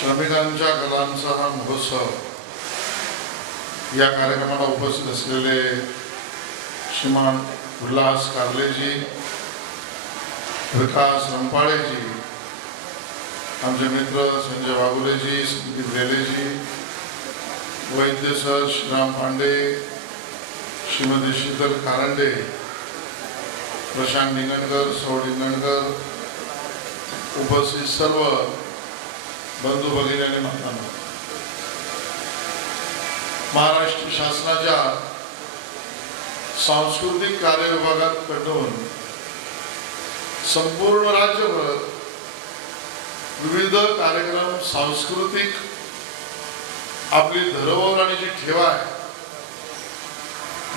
श्रमिकांच्या कलांचा हा महोत्सव या कार्यक्रमाला उपस्थित असलेले श्रीमान उल्हास कारलेजी, विकास रंपाळेजी, आमचे मित्र संजय वाघुलेजी, संदीप रेलेजी, वैद्य सर श्रीराम पांडे, श्रीमती शीतल कारंडे, प्रशांत निंगणकर, सौ निंगणकर, उपस्थित सर्व बंधू भगिनी आणि मातांनो, महाराष्ट्र शासनाच्या सांस्कृतिक कार्य विभागाकडून संपूर्ण राज्यभर विविध कार्यक्रम, सांस्कृतिक आपली धरोहर आणि जी ठेवा आहे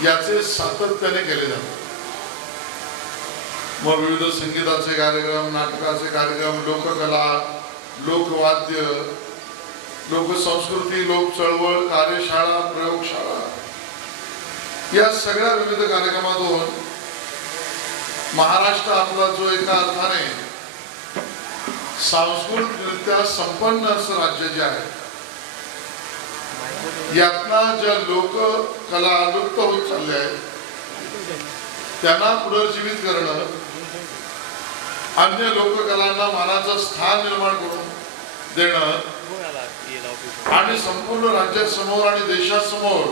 याचे सातत्याने केले जातात. मग विविध संगीताचे कार्यक्रम, नाटकाचे कार्यक्रम, लोककला, लोकवाद्य, लोकसंस्कृती, लोक चळवळ, कार्यशाळा, प्रयोगशाळा या सगळ्या विविध कार्यक्रमातून महाराष्ट्र आपला जो एका अर्थाने सांस्कृतिकरित्या संपन्न असं राज्य जे आहे, यातना ज्या लोककला लुप्त होत चालल्या आहेत त्यांना पुनर्जीवित करणं, अन्य लोककलांना मानाचं स्थान निर्माण करून देणं आणि संपूर्ण राज्यासमोर आणि देशासमोर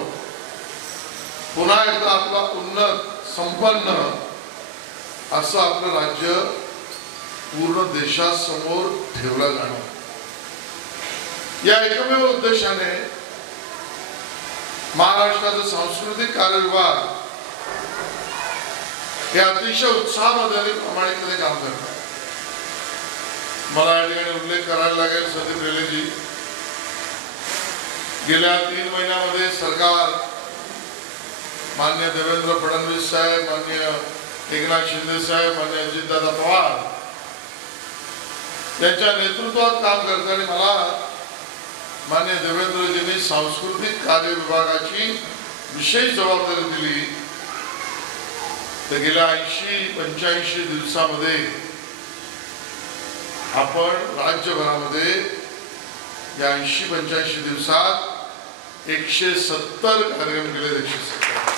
पुन्हा एकदा आपला उन्नत, संपन्न असं आपलं राज्य पूर्ण देशासमोर ठेवलं जाणं, या एकमेव उद्देशाने महाराष्ट्राचा सांस्कृतिक कार्य विभाग हे अतिशय उत्साहामध्ये आणि प्रामाणिकपणे काम करतात. मला या ठिकाणी उल्लेख करायला लागेल, संदीप रेलेजी गेल्या 3 महिन्यामध्ये सरकार, माननीय देवेंद्र फडणवीस साहेब, माननीय एकनाथ शिंदे साहेब, माननीय अजितदादा पवार यांच्या नेतृत्वात काम करते आणि मला माननीय देवेंद्रजींनी सांस्कृतिक कार्य विभागाची विशेष जबाबदारी दिली. तर गेल्या 80-85 दिवसामध्ये आपण राज्यभरामध्ये या 80-85 दिवसात 170 कार्यक्रम केले. 170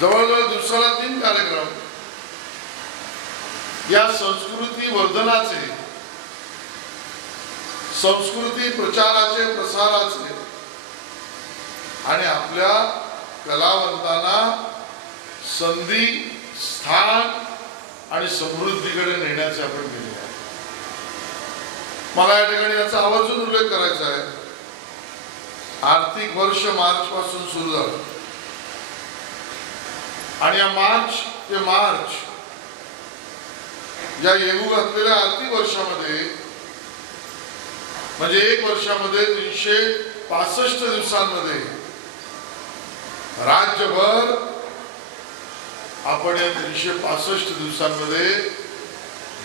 जवळजवळ दिवसाला 3 कार्यक्रम या संस्कृती वर्धनाचे, संस्कृती प्रचाराचे, प्रसाराचे आणि आपल्या कलावंतांना संधी, स्थान आणि समृद्धीकडे नेण्याचे आपण केले आहे. मला या ठिकाणी याचा आवर्जून उल्लेख करायचा आहे. आर्थिक वर्ष मार्च पासून सुरू झालं आणि या मार्च ते मार्च या येऊ घातलेल्या आर्थिक वर्षामध्ये म्हणजे 1 वर्षामध्ये 365 दिवसांमध्ये राज्यभर आपण या 365 दिवसांमध्ये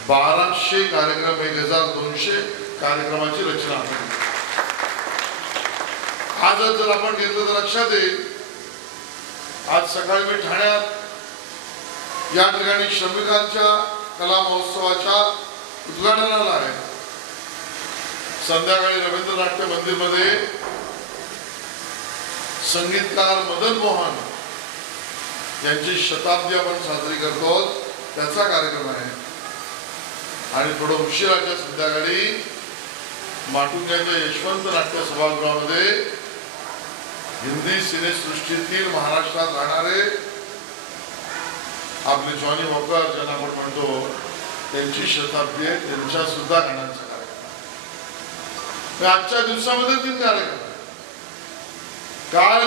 1200 कार्यक्रम, 1200 कार्यक्रमाची रचना केली. आज जर आपण घेतलं तर लक्षात येईल, आज सकाळी मी ठाण्यात या ठिकाणी श्रमिकांच्या कला महोत्सवाच्या उद्घाटनाला आहे. संध्याकाळी रवींद्र नाट्य मंदिरमध्ये संगीतकार मदन मोहन यांची शताब्दी आपण साजरी करतो, त्याचा कार्यक्रम आहे. आणि थोडं उशिराच्या संध्याकाळी माटुंग्याच्या यशवंत नाट्य सभागृहामध्ये हिंदी सिनेसृष्टीतील महाराष्ट्रात राहणारे आपले जॉनी वॉकर ज्यांना आपण म्हणतो, त्यांची शताब्दी आहे, त्यांच्या सुद्धा गाण्यांचा कार्यक्रम. आजच्या दिवसामध्ये 3 कार्यक्रम. काल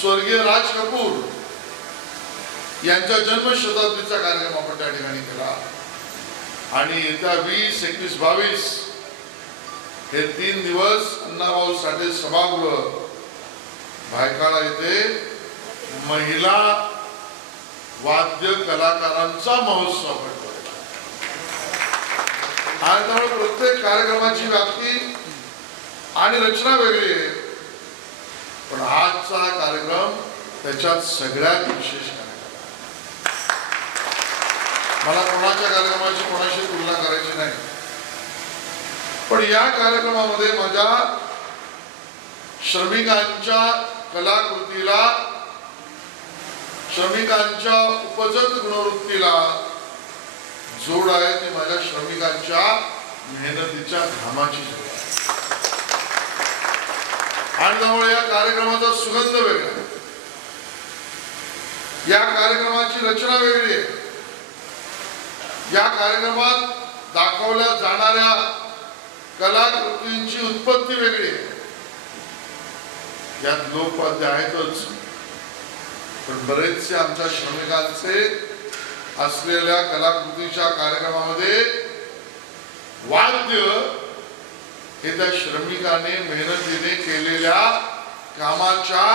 स्वर्गीय राज कपूर यांच्या जन्मशताब्दीचा कार्यक्रम आपण त्या ठिकाणी केला आणि येत्या 20, 21, 22 हे 3 दिवस अण्णाभाऊ साठे सभागृह भायखळा येथे महिला वाद्य कलाकारांचा महोत्सव करतो. आणि त्यामुळे प्रत्येक कार्यक्रमाची व्याप्ती आणि रचना वेगळी आहे, पण आजचा कार्यक्रम त्याच्यात सगळ्यात विशेष कार्यक्रम. मला कोणाच्या कार्यक्रमाची कोणाशी तुलना करायची नाही. पण या कार्यक्रमामध्ये माझ्या श्रमिकांच्या कलाकृतीला, श्रमिकांच्या उपजत गुणवृत्तीला जोड आहे ती माझ्या श्रमिकांच्या मेहनतीच्या घामाची जोड आहे. आणि त्यामुळे या कार्यक्रमाचा सुगंध वेगळा आहे, या कार्यक्रमाची रचना वेगळी आहे, या कार्यक्रमात दाखवल्या जाणाऱ्या कलाकृतींची उत्पत्ती वेगळी आहे. यात लोकवाद्य आहेतच, पण बरेचसे आमच्या श्रमिकांचे असलेल्या कलाकृतीच्या कार्यक्रमामध्ये वाद्य हे त्या श्रमिकाने मेहनतीने केलेल्या कामाच्या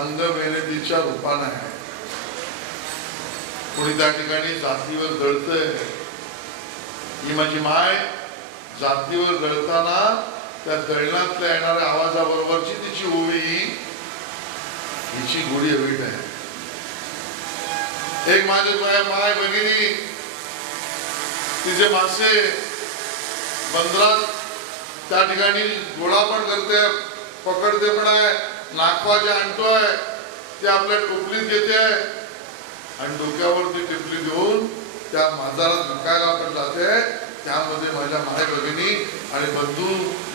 अंगमेहनतीच्या रूपाने आहे. कोणी त्या ठिकाणी जातीवर गळतंय, ही माझी माय जातीवर गळताना त्या दळणातल्या येणाऱ्या आवाजाबरोबरची तिची ओवी हिची गोडी अवीट आहे. एक माझी माय भगिनी तिचे मासे बंदरात त्या ठिकाणी गोळा पण करते, पकडते पण आहे, नाखवाचे आणतोय, ते आपल्या टोपलीत घेते आणि डोक्यावर ती टिपली घेऊन त्या बाजारात विकायला पण जाते. त्यामध्ये माझ्या माय भगिनी आणि बंधू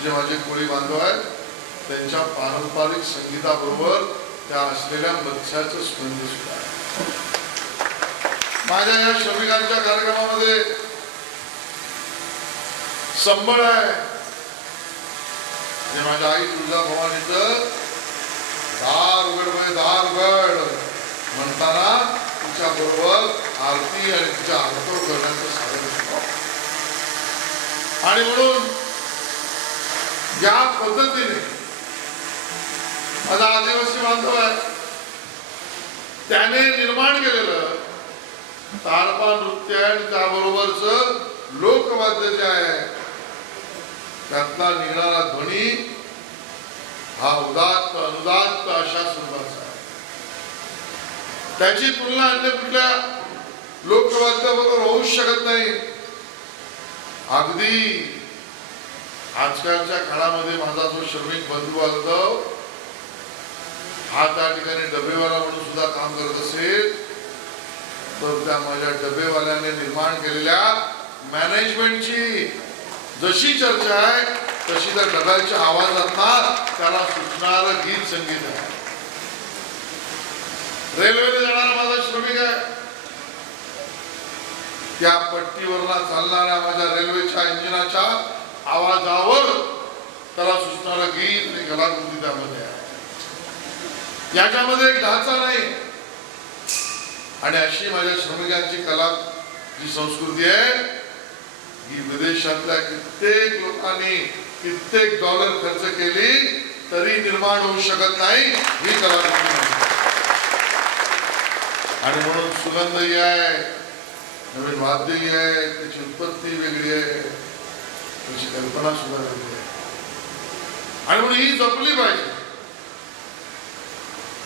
जे माझे कोळी बांधव आहेत त्यांच्या पारंपरिक संगीताबरोबर त्या असलेल्या मत्स्याचं स्पंद सुद्धा आहे. माझ्या या श्रमिकांच्या कार्यक्रमामध्ये संबळ आहे, जे माझ्या आई तुळजाभवानीचं दार उघड म्हणजे दार उघड म्हणताना तिच्या बरोबर आरती आणि तिच्या आरती करण्याचं साधन असतं. आणि म्हणून या पद्धतीने माझा आदिवासी बांधव आहे त्याने निर्माण केलेलं तारपा नृत्य आणि त्याबरोबरच लोकवाद्य जे आहे त्यातला निघणारा ध्वनी हा उदात्त अनुदात्त अशा स्वरूपाचा आहे. त्याची तुलना अन्य कुठल्या लोकवाद्याबरोबर होऊ शकत नाही. अगदी आजकालच्या काळामध्ये माझा जो श्रमिक बंधू बांधव हा त्या ठिकाणी डबेवाला म्हणून सुद्धा काम करत असेल तर त्या माझ्या डबेवाल्याने निर्माण केलेल्या मॅनेजमेंटची जशी चर्चा आहे तशी त्या डब्याच्या आवाजात त्याला सुचणार गीत संगीत आहे. रेल्वेने जाणारा माझा श्रमिक आहे, त्या पट्टीवरला चालणाऱ्या माझ्या रेल्वेच्या इंजिनाच्या आवाजावर त्याला सुचणारं गीत आणि कलाकृती त्यामध्ये आहे. याच्यामध्ये एक ढाचा नाही. आणि अशी माझ्या श्रमिकांची कला जी संस्कृती आहे ही विदेशातल्या कित्येक लोकांनी कित्येक डॉलर खर्च केली तरी निर्माण होऊ शकत नाही ही कलाकृती. आणि म्हणून सुगंधही आहे, नवीन वाद्यही आहे, त्याची उत्पत्ती वेगळी आहे, त्याची कल्पना सुद्धा वेगळी आहे. आणि म्हणून ही जपली पाहिजे,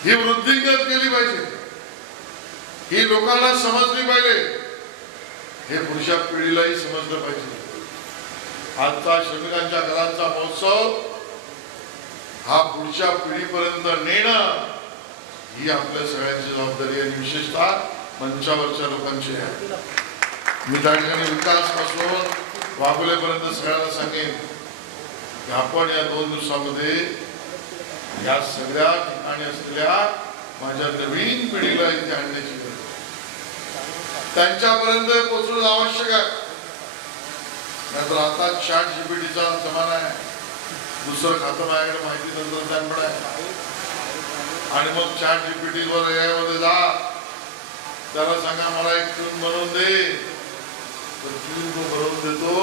ही वृद्धिंगत केली पाहिजे, ही लोकांना समजली पाहिजे, हे पुढच्या पिढीलाही समजलं पाहिजे. आजचा श्रमिकांच्या कलांचा महोत्सव हा पुढच्या पिढीपर्यंत नेणं ही आपल्या सगळ्यांची जबाबदारी आणि विशेषतः मंचावरच्या लोकांची आहे. मी त्या ठिकाणी विकास पासून वाघोलेपर्यंत सगळ्यांना सांगेन की आपण या 2 दिवसामध्ये या सगळ्या ठिकाणी असलेल्या माझ्या नवीन पिढीला इथे आणण्याची गरज आहे. त्यांच्यापर्यंत पोहोचणं आवश्यक आहे. नाहीतर आता ChatGPTचा जमाना आहे, दुसरं खातं माझ्याकडे माहिती तंत्रज्ञान पण आहे. आणि मग ChatGPT वर AI मध्ये जा, त्याला सांगा मला एक ट्यून बनवून दे, तर ट्यून तो बनवून देतो,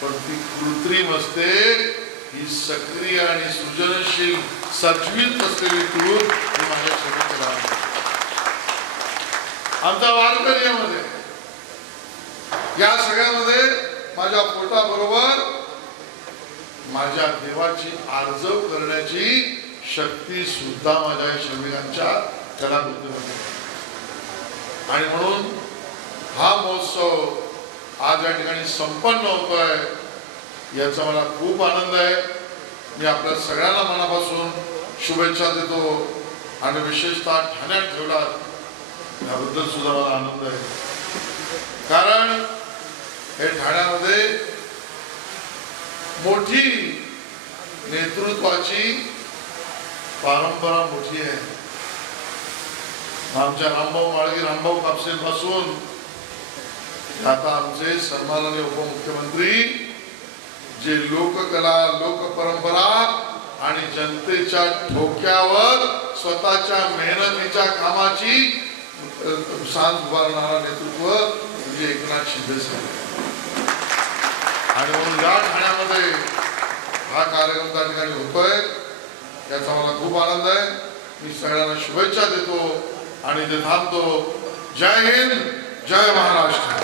पण ती कृत्रिम असते. ही सक्रिय आणि सृजनशील सजवीत असलेली ट्यून ही माझ्या श्रमिकाला आमच्या वारकऱ्यामध्ये या सगळ्यामध्ये माझ्या पोटाबरोबर माझ्या देवाची आर्जव करण्याची शक्ती सुद्धा माझ्या श्रमिकांच्या कलाकृतीमध्ये. आणि म्हणून हा महोत्सव आज या ठिकाणी संपन्न होतोय याचा मला खूप आनंद आहे. मी आपल्या सगळ्यांना मनापासून शुभेच्छा देतो आणि विशेषतः ठाण्यात ठेवला याबद्दल सुद्धा मला आनंद आहे. कारण हे ठाण्यामध्ये मोठी नेतृत्वाची परंपरा मोठी आहे. आमच्या रामभाऊ माळगी रामभाऊ कापसेपासून आता आमचे सन्माननीय उपमुख्यमंत्री जे लोककला लोकपरंपरा आणि जनतेच्या ठोक्यावर स्वतःच्या मेहनतीच्या कामाची सांज उभारणारा नेतृत्व म्हणजे एकनाथ शिंदे साहेब. आणि म्हणून या ठाण्यामध्ये हा कार्यक्रम त्या ठिकाणी होतोय याचा मला खूप आनंद आहे. मी सगळ्यांना शुभेच्छा देतो आणि ते थांबतो. जय हिंद, जय महाराष्ट्र.